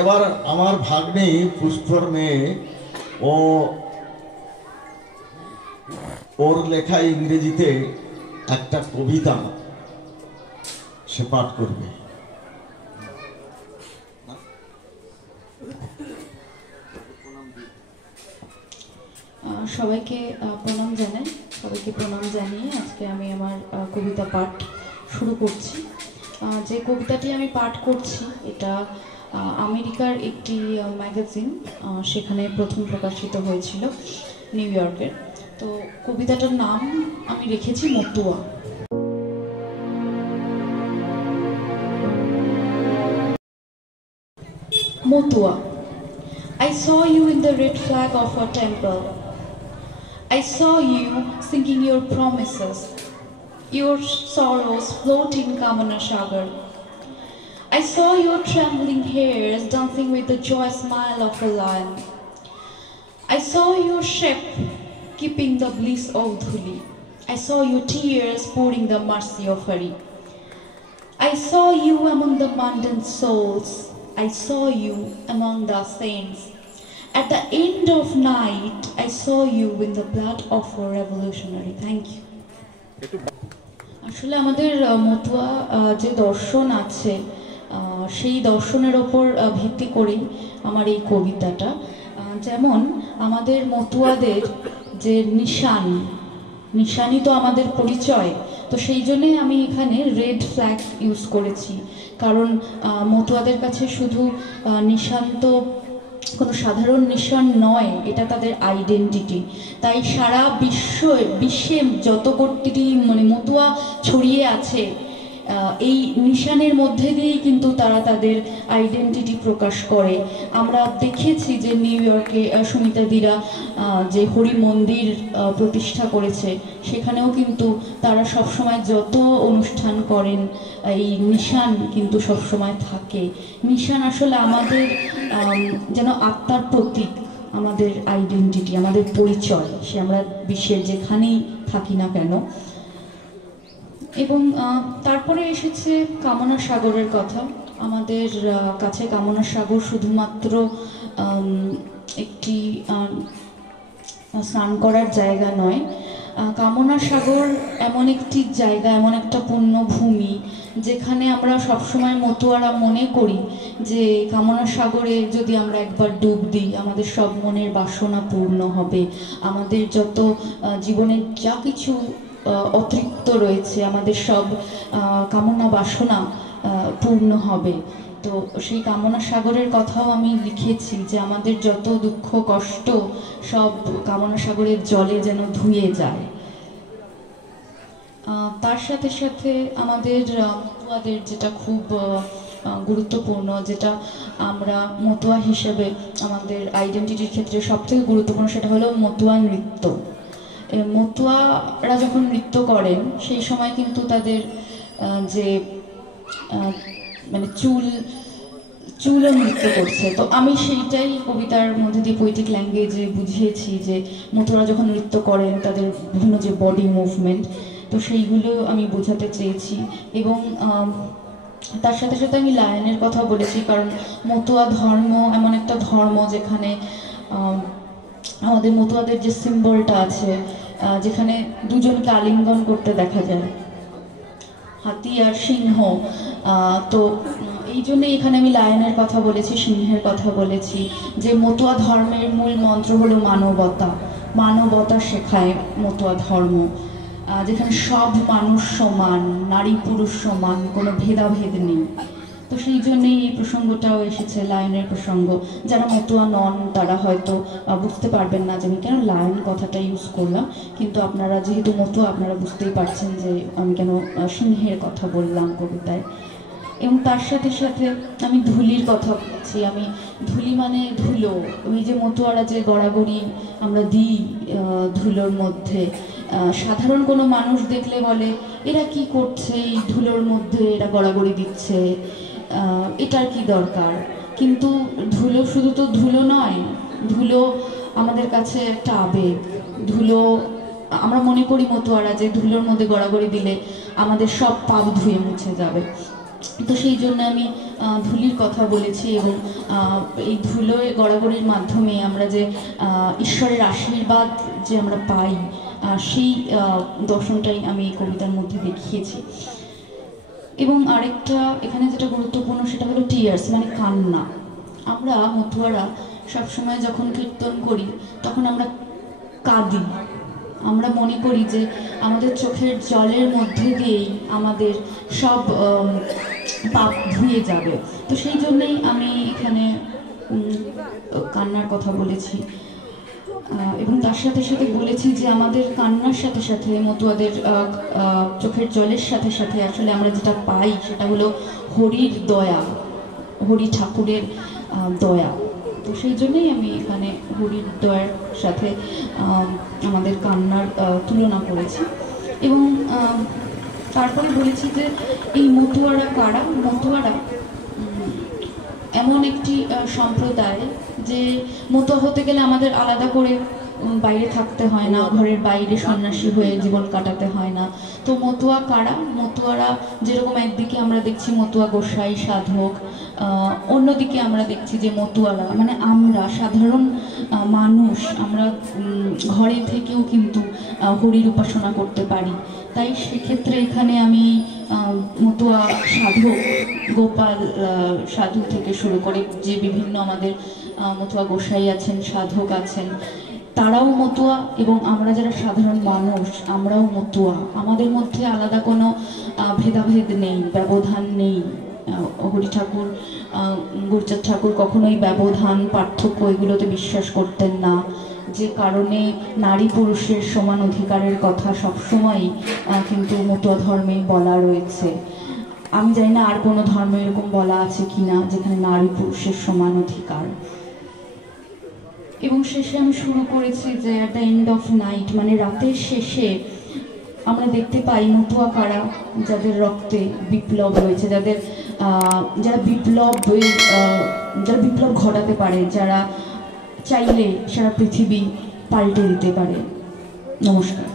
এবার আমার ভাগ্নে পুষ্পর মেয়ে, ওর লেখা ইংরেজিতে একটা কবিতা সে পাঠ করবে। সবাইকে প্রণাম জানাই। সবাইকে প্রণাম জানিয়ে আজকে আমি আমার কবিতা পাঠ শুরু করছি। যে কবিতাটি আমি পাঠ করছি এটা আমেরিকার একটি ম্যাগাজিন, সেখানে প্রথম প্রকাশিত হয়েছিল নিউ ইয়র্কের। তো কবিতাটার নাম আমি রেখেছি Matua. Matua. I saw you in the red flag of a temple. I saw you singing your promises, your sorrows float in Kamana Sagar. I saw your trembling hairs dancing with the joy smile of a lion. I saw your ship keeping the bliss of Dhuli. I saw your tears pouring the mercy of Hari. I saw you among the mundane souls. I saw you among the saints. At the end of night, I saw you in the blood of a revolutionary. Thank you. আসলে আমাদের মতুয়া যে দর্শন আছে সেই দর্শনের ওপর ভিত্তি করেই আমার এই কবিতাটা। যেমন আমাদের মতুয়াদের যে নিশানি তো আমাদের পরিচয়, তো সেই জন্যই আমি এখানে রেড ফ্ল্যাগ ইউজ করেছি। কারণ মতুয়াদের কাছে শুধু নিশান তো কোনো সাধারণ নিশান নয়, এটা তাদের আইডেন্টিটি। তাই সারা বিশ্বে যত কোটি মতুয়া ছড়িয়ে আছে, এই নিশানের মধ্যে দিয়েই কিন্তু তারা তাদের আইডেন্টিটি প্রকাশ করে। আমরা দেখেছি যে নিউ ইয়র্কে সুমিতাদিরা যে হরি মন্দির প্রতিষ্ঠা করেছে, সেখানেও কিন্তু তারা সবসময় যত অনুষ্ঠান করেন এই নিশান কিন্তু সবসময় থাকে। নিশান আসলে আমাদের যেন আত্মার প্রতীক, আমাদের আইডেন্টিটি, আমাদের পরিচয়, সে আমরা বিশ্বের যেখানেই থাকি না কেন। এবং তারপরে এসেছে কামনা সাগরের কথা। আমাদের কাছে কামনা সাগর শুধুমাত্র একটি স্নান করার জায়গা নয়, কামনা সাগর এমন একটি জায়গা, এমন একটা পুণ্যভূমি যেখানে আমরা সবসময় মতুয়ারা মনে করি যে কামনা সাগরে যদি আমরা একবার ডুব দিই আমাদের সব মনের বাসনা পূর্ণ হবে, আমাদের যত জীবনের যা কিছু অতৃপ্ত রয়েছে আমাদের সব কামনা বাসনা পূর্ণ হবে। তো সেই কামনা সাগরের কথাও আমি লিখেছি যে আমাদের যত দুঃখ কষ্ট সব কামনা সাগরের জলে যেন ধুয়ে যায়। তার সাথে সাথে আমাদের মতুয়াদের যেটা খুব গুরুত্বপূর্ণ, যেটা আমরা মতুয়া হিসেবে আমাদের আইডেন্টিটির ক্ষেত্রে সবথেকে গুরুত্বপূর্ণ, সেটা হলো মতুয়া নৃত্য। মতুয়ারা যখন নৃত্য করেন সেই সময় কিন্তু তাদের যে মানে চুলও নৃত্য করছে। তো আমি সেইটাই কবিতার মধ্যে দিয়ে পোয়েটিক ল্যাঙ্গুয়েজে বুঝিয়েছি যে মতুয়ারা যখন নৃত্য করেন তাদের বিভিন্ন যে বডি মুভমেন্ট, তো সেইগুলো আমি বোঝাতে চেয়েছি। এবং তার সাথে সাথে আমি লায়নের কথা বলেছি, কারণ মতুয়া ধর্ম এমন একটা ধর্ম যেখানে আমাদের মতুয়াদের যে সিম্বলটা আছে, যেখানে দুজনকে আলিঙ্গন করতে দেখা যায়, হাতি আর সিংহ। তো এই জন্যে এখানে আমি লায়নের কথা বলেছি, সিংহের কথা বলেছি। যে মতুয়া ধর্মের মূল মন্ত্র হলো মানবতা। মানবতা শেখায় মতুয়া ধর্ম, যেখানে সব মানুষ সমান, নারী পুরুষ সমান, কোনো ভেদাভেদ নেই। তো সেই জন্যেই এই প্রসঙ্গটাও এসেছে, লায়নের প্রসঙ্গ। যারা মতুয়া নন তারা হয়তো বুঝতে পারবেন না যে আমি কেন লায়ন কথাটা ইউজ করলাম, কিন্তু আপনারা যেহেতু মতুয়া আপনারা বুঝতেই পারছেন যে আমি কেন সিংহের কথা বললাম কবিতায়। এবং তার সাথে সাথে আমি ধুলির কথা বলছি। আমি ধুলি মানে ধুলো, ওই যে মতুয়ারা যে গড়াগড়ি আমরা দিই ধুলোর মধ্যে, সাধারণ কোনো মানুষ দেখলে বলে এরা কি করছে, এই ধুলোর মধ্যে এরা গড়াগড়ি দিচ্ছে, এটার কি দরকার। কিন্তু ধুলো শুধু তো ধুলো নয়, ধুলো আমাদের কাছে একটা আবেগ। ধুলো আমরা মনে করি মতুয়ারা যে ধুলোর মধ্যে গড়াগড়ি দিলে আমাদের সব পাপ ধুয়ে মুছে যাবে। তো সেই জন্য আমি ধুলির কথা বলেছি, এবং এই ধুলোয় গড়াগড়ির মাধ্যমে আমরা যে ঈশ্বরের আশীর্বাদ যে আমরা পাই, সেই দর্শনটাই আমি এই কবিতার মধ্যে দেখিয়েছি। এবং আরেকটা এখানে যেটা গুরুত্বপূর্ণ সেটা হলো টিয়ার্স, মানে কান্না। আমরা মতুয়ারা সবসময় যখন কীর্তন করি তখন আমরা কাঁদি, আমরা মনে করি যে আমাদের চোখের জলের মধ্যে দিয়েই আমাদের সব পাপ ধুয়ে যাবে। তো সেই জন্যই আমি এখানে কান্নার কথা বলেছি, এবং তার সাথে সাথে বলেছি যে আমাদের কান্নার সাথে সাথে মতুয়াদের চোখের জলের সাথে সাথে আসলে আমরা যেটা পাই সেটা হলো হরির দয়া, হরি ঠাকুরের দয়া। তো সেই জন্যই আমি এখানে হরির দয়ার সাথে আমাদের কান্নার তুলনা করেছি। এবং তারপরে বলেছি যে এই মতুয়ারা কারা। মতুয়ারা এমন একটি সম্প্রদায় যে মতুয়া হতে গেলে আমাদের আলাদা করে বাইরে থাকতে হয় না, ঘরের বাইরে সন্ন্যাসী হয়ে জীবন কাটাতে হয় না। তো মতুয়া কারা? মতুয়ারা যেরকম একদিকে আমরা দেখছি মতুয়া গোসাই সাধক, অন্যদিকে আমরা দেখছি যে মতুয়ারা মানে আমরা সাধারণ মানুষ, আমরা ঘরে থেকেও কিন্তু হরির উপাসনা করতে পারি। তাই সেক্ষেত্রে এখানে আমি মতুয়া সাধক, গোপাল সাধু থেকে শুরু করে যে বিভিন্ন আমাদের মতুয়া গোসাই আছেন, সাধক আছেন, তারাও মতুয়া, এবং আমরা যারা সাধারণ মানুষ আমরাও মতুয়া। আমাদের মধ্যে আলাদা কোনো ভেদাভেদ নেই, ব্যবধান নেই। হরি ঠাকুর, গুরুচাঁদ ঠাকুর কখনোই ব্যবধান, পার্থক্য এগুলোতে বিশ্বাস করতেন না, যে কারণে নারী পুরুষের সমান অধিকারের কথা সবসময়ই কিন্তু মতুয়া ধর্মে বলা রয়েছে। আমি জানি না আর কোনো ধর্মে এরকম বলা আছে কিনা যেখানে নারী পুরুষের সমান অধিকার। এবং শেষে আমি শুরু করেছি যে at the end of night, মানে রাতের শেষে আমরা দেখতে পাই মতুয়া কারা, যাদের রক্তে বিপ্লব রয়েছে, যারা বিপ্লব ঘটাতে পারে, যারা চাইলে সারা পৃথিবী পাল্টে দিতে পারে। নমস্কার।